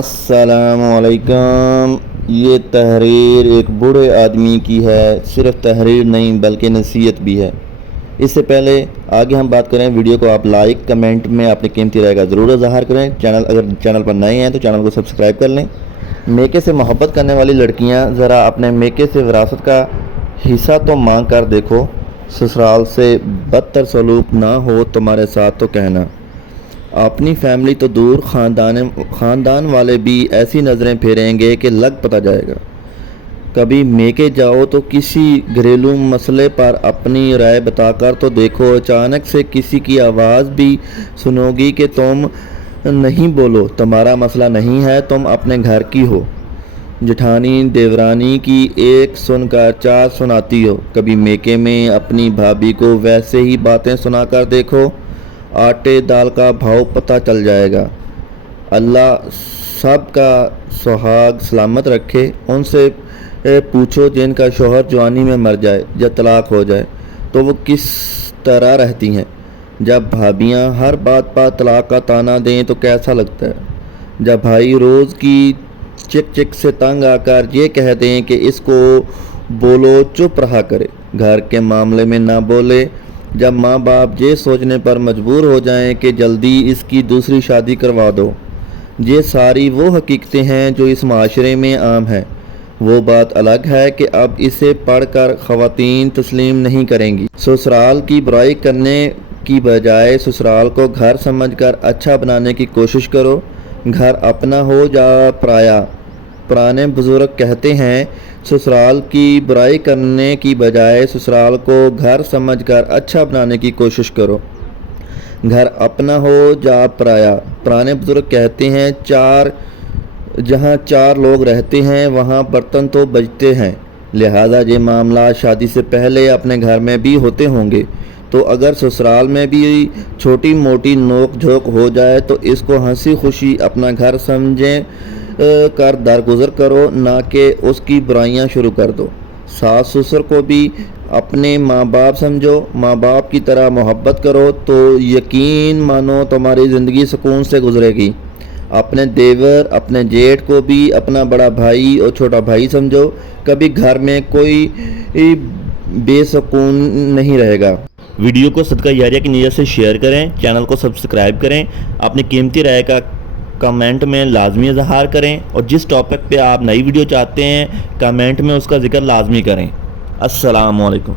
السلام علیکم۔ یہ تحریر ایک بوڑھے آدمی کی ہے، صرف تحریر نہیں بلکہ نصیحت بھی ہے۔ اس سے پہلے آگے ہم بات کریں، ویڈیو کو آپ لائک کمنٹ میں اپنی قیمتی رائے کا ضرور اظہار کریں۔ اگر چینل پر نئے ہیں تو چینل کو سبسکرائب کر لیں۔ میکے سے محبت کرنے والی لڑکیاں، ذرا اپنے میکے سے وراثت کا حصہ تو مانگ کر دیکھو، سسرال سے بدتر سلوک نہ ہو تمہارے ساتھ تو کہنا۔ اپنی فیملی تو دور، خاندان والے بھی ایسی نظریں پھیریں گے کہ لگ پتہ جائے گا۔ کبھی میکے جاؤ تو کسی گھریلو مسئلے پر اپنی رائے بتا کر تو دیکھو، اچانک سے کسی کی آواز بھی سنو گی کہ تم نہیں بولو، تمہارا مسئلہ نہیں ہے، تم اپنے گھر کی ہو۔ جٹھانی دیورانی کی ایک سن کر چار سناتی ہو۔ کبھی میکے میں اپنی بھابھی کو ویسے ہی باتیں سنا کر دیکھو، آٹے دال کا بھاؤ پتہ چل جائے گا۔ اللہ سب کا سہاگ سلامت رکھے۔ ان سے پوچھو جن کا شوہر جوانی میں مر جائے یا طلاق ہو جائے تو وہ کس طرح رہتی ہیں۔ جب بھابیاں ہر بات پر طلاق کا طعنہ دیں تو کیسا لگتا ہے۔ جب بھائی روز کی چک چک سے تنگ آ کر یہ کہہ دیں کہ اس کو بولو چپ رہا کرے، گھر کے معاملے میں نہ بولے۔ جب ماں باپ یہ سوچنے پر مجبور ہو جائیں کہ جلدی اس کی دوسری شادی کروا دو۔ یہ ساری وہ حقیقتیں ہیں جو اس معاشرے میں عام ہیں۔ وہ بات الگ ہے کہ اب اسے پڑھ کر خواتین تسلیم نہیں کریں گی۔ سسرال کی برائی کرنے کی بجائے سسرال کو گھر سمجھ کر اچھا بنانے کی کوشش کرو، گھر اپنا ہو یا پرایا۔ پرانے بزرگ کہتے ہیں، سسرال کی برائی کرنے کی بجائے سسرال کو گھر سمجھ کر اچھا بنانے کی کوشش کرو، گھر اپنا ہو یا پرایا۔ پرانے بزرگ کہتے ہیں، جہاں چار لوگ رہتے ہیں وہاں برتن تو بجتے ہیں، لہذا یہ معاملات شادی سے پہلے اپنے گھر میں بھی ہوتے ہوں گے۔ تو اگر سسرال میں بھی چھوٹی موٹی نوک جھوک ہو جائے تو اس کو ہنسی خوشی اپنا گھر سمجھیں کر درگزر کرو، نہ کہ اس کی برائیاں شروع کر دو۔ ساس سسر کو بھی اپنے ماں باپ سمجھو، ماں باپ کی طرح محبت کرو تو یقین مانو تمہاری زندگی سکون سے گزرے گی۔ اپنے دیور اپنے جیٹھ کو بھی اپنا بڑا بھائی اور چھوٹا بھائی سمجھو، کبھی گھر میں کوئی بے سکون نہیں رہے گا۔ ویڈیو کو صدقہ جاریہ کی نیت سے شیئر کریں، چینل کو سبسکرائب کریں، اپنی قیمتی رائے کا کمنٹ میں لازمی اظہار کریں، اور جس ٹاپک پہ آپ نئی ویڈیو چاہتے ہیں کمنٹ میں اس کا ذکر لازمی کریں۔ السلام علیکم۔